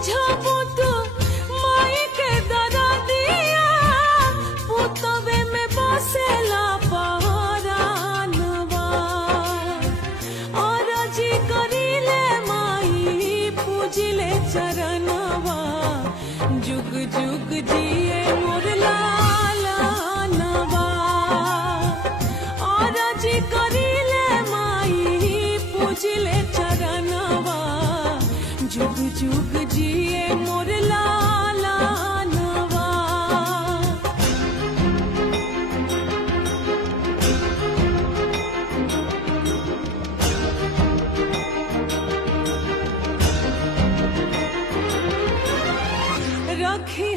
बुझबू तू माई के दरदिया पुतवे में बसेला पहरानवा और जी करिले माई पूजिले चरणवा जुग जुग जिए मोर लालनवा और जी करिले माई पूजिले चरणवा जुग जुग जिए मोर लालनवा। रखी